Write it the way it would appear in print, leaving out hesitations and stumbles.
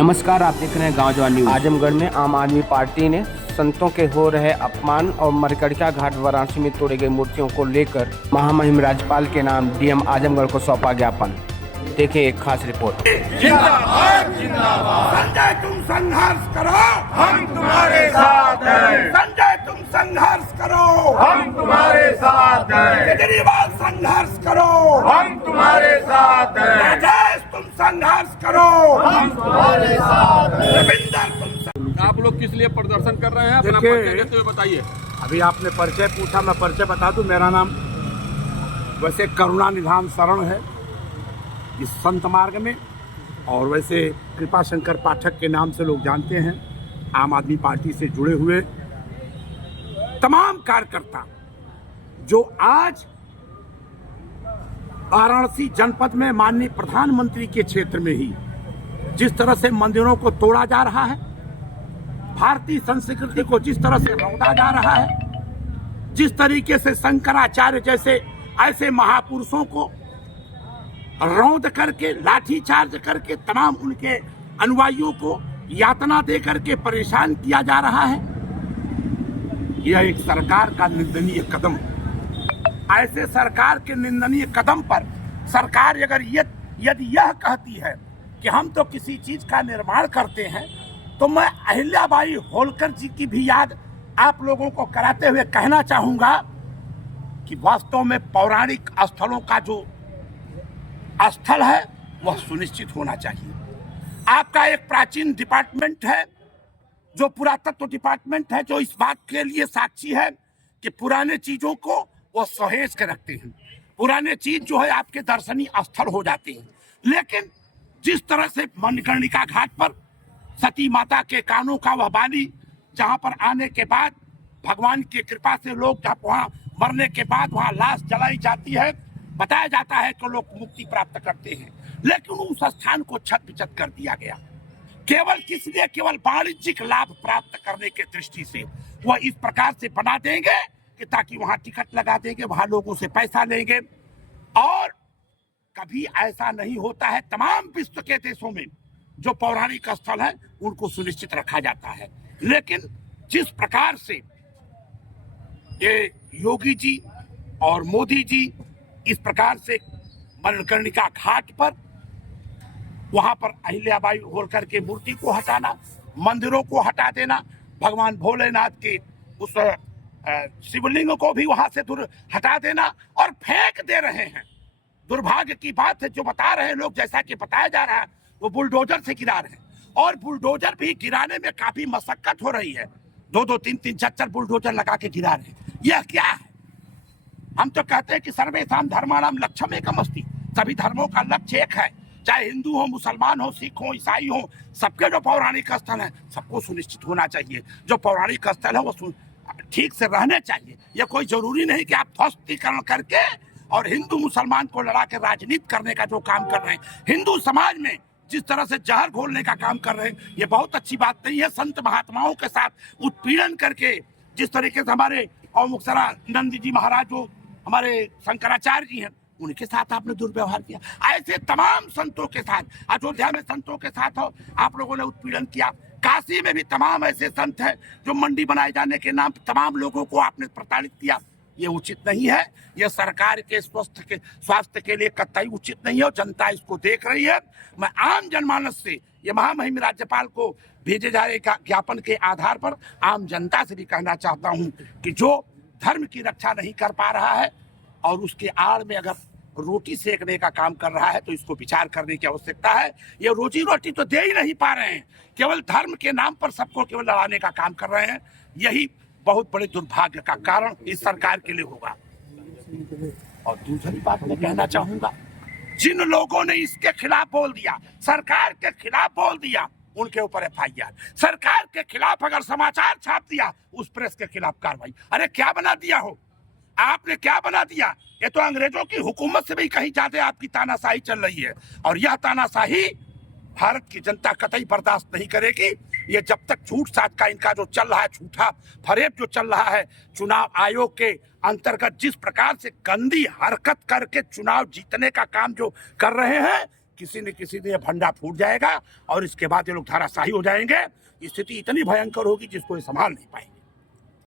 नमस्कार, आप देख रहे हैं गांव जवान न्यूज। आजमगढ़ में आम आदमी पार्टी ने संतों के हो रहे अपमान और मरकड़िया घाट वाराणसी में तोड़ी गई मूर्तियों को लेकर महामहिम राज्यपाल के नाम डीएम आजमगढ़ को सौंपा ज्ञापन। देखिए एक खास रिपोर्ट। जिंदाबाद जिंदाबाद। संजय तुम संघर्ष करो, हम तुम्हारे साथ हैं। संजय तुम संघर्ष करो, हम तुम्हारे साथ हैं। केजरीवाल संघर्ष करो, हम तुम्हारे साथ हैं। राजेश तुम संघर्ष करो, हम तुम्हारे साथ हैं। रविंदर तुम। आप लोग किस लिए प्रदर्शन कर रहे हैं? अपना परिचय देते हुए बताइए। अभी आपने परिचय पूछा, मैं परिचय बता दूं। मेरा नाम वैसे करुणा निधान शरण है इस संत मार्ग में, और वैसे कृपा शंकर पाठक के नाम से लोग जानते हैं। आम आदमी पार्टी से जुड़े हुए तमाम कार्यकर्ता जो आज वाराणसी जनपद में माननीय प्रधानमंत्री के क्षेत्र में ही जिस तरह से मंदिरों को तोड़ा जा रहा है, भारतीय संस्कृति को जिस तरह से रौंदा जा रहा है, जिस तरीके से शंकराचार्य जैसे ऐसे महापुरुषों को रौंद करके, लाठीचार्ज करके तमाम उनके अनुयायियों को यातना दे करके परेशान किया जा रहा है, यह एक सरकार का निंदनीय कदम। ऐसे सरकार के निंदनीय कदम पर सरकार अगर यदि यह कहती है कि हम तो किसी चीज का निर्माण करते हैं, तो मैं अहिल्याबाई होलकर जी की भी याद आप लोगों को कराते हुए कहना चाहूंगा कि वास्तव में पौराणिक स्थलों का जो स्थल है वह सुनिश्चित होना चाहिए। आपका एक प्राचीन डिपार्टमेंट है जो पुरातत्व डिपार्टमेंट है, जो इस बात के लिए साक्षी है कि पुराने चीजों को वो सहेज के रखते हैं। पुराने चीज जो है आपके दर्शनीय स्थल हो जाते हैं। लेकिन जिस तरह से मणिकर्णिका घाट पर सती माता के कानों का वह बाली, जहां पर आने के बाद भगवान की कृपा से लोग जब वहां मरने के बाद वहां लाश जलाई जाती है, बताया जाता है कि लोग मुक्ति प्राप्त करते हैं, लेकिन उस स्थान को छत विछत कर दिया गया केवल किस लिए? केवल वाणिज्यिक लाभ प्राप्त करने की दृष्टि से वह इस प्रकार से बना देंगे कि ताकि वहां टिकट लगा देंगे, वहां लोगों से पैसा लेंगे। और कभी ऐसा नहीं होता है। तमाम विश्व के देशों में जो पौराणिक स्थल है उनको सुनिश्चित रखा जाता है, लेकिन जिस प्रकार से ये योगी जी और मोदी जी इस प्रकार से मणिकर्णिका घाट पर वहां पर अहिल्याबाई होलकर के मूर्ति को हटाना, मंदिरों को हटा देना, भगवान भोलेनाथ के उस शिवलिंग को भी वहां से दूर हटा देना और फेंक दे रहे हैं। दुर्भाग्य की बात है, जो बता रहे हैं लोग, जैसा कि बताया जा रहा है, वो बुलडोजर से गिरा रहे हैं और बुलडोजर भी गिराने में काफी मशक्कत हो रही है। 2-2, 3-3, 4-4 बुलडोजर लगा के गिरा रहे हैं। यह क्या है? हम तो कहते हैं कि सर्वेषां धर्माणां लक्ष्यम एकमस्ति, सभी धर्मों का लक्ष्य एक है। चाहे हिंदू हो, मुसलमान हो, सिख हो, ईसाई हो, सबके जो पौराणिक स्थल है सबको सुनिश्चित होना चाहिए। जो पौराणिक स्थल है वो ठीक से रहने चाहिए। यह कोई जरूरी नहीं कि आप ध्वस्तीकरण करके और हिंदू मुसलमान को लड़ा के राजनीति करने का जो काम कर रहे हैं, हिंदू समाज में जिस तरह से जहर घोलने का काम कर रहे हैं, ये बहुत अच्छी बात नहीं है। संत महात्माओं के साथ उत्पीड़न करके जिस तरीके से हमारे नंद जी महाराज जो हमारे शंकराचार्य जी हैं, उनके साथ आपने दुर्व्यवहार किया। ऐसे तमाम संतों के साथ, अयोध्या में संतों के साथ हो आप लोगों ने उत्पीड़न किया। काशी में भी तमाम ऐसे संत हैं जो मंडी बनाए जाने के नाम पर तमाम लोगों को आपने प्रताड़ित किया। ये उचित नहीं है। ये सरकार के स्वास्थ्य के लिए कतई उचित नहीं है और जनता इसको देख रही है। मैं आम जनमानस से ये महामहिम राज्यपाल को भेजे जा रहे ज्ञापन के आधार पर आम जनता से भी कहना चाहता हूँ कि जो धर्म की रक्षा नहीं कर पा रहा है और उसके आड़ में अगर रोटी सेकने का काम कर रहा है, तो इसको विचार करने की आवश्यकता है। ये रोजी रोटी तो दे ही नहीं पा रहे हैं, केवल धर्म के नाम पर सबको केवल लड़ाने का काम कर रहे हैं। यही बहुत बड़े दुर्भाग्य का कारण इस सरकार के लिए होगा। और दूसरी बात मैं कहना चाहूंगा, जिन लोगों ने इसके खिलाफ बोल दिया, सरकार के खिलाफ बोल दिया, उनके ऊपर FIR। सरकार के खिलाफ अगर समाचार छाप दिया, उस प्रेस के खिलाफ कार्रवाई। अरे क्या बना दिया हो आपने? क्या बना दिया? ये तो अंग्रेजों की हुकूमत से भी कहीं ज्यादा आपकी तानाशाही चल रही है, और यह तानाशाही भारत की जनता कतई बर्दाश्त नहीं करेगी। ये जब तक झूठ साच का इनका जो चल रहा है, झूठा फरेब जो चल रहा है, चुनाव आयोग के अंतर्गत जिस प्रकार से गंदी हरकत करके चुनाव जीतने का काम जो कर रहे हैं, किसी न किसी दिन ये भंडा फूट जाएगा और इसके बाद ये लोग धाराशाही हो जाएंगे। स्थिति इतनी भयंकर होगी जिसको ये संभाल नहीं पाएंगे।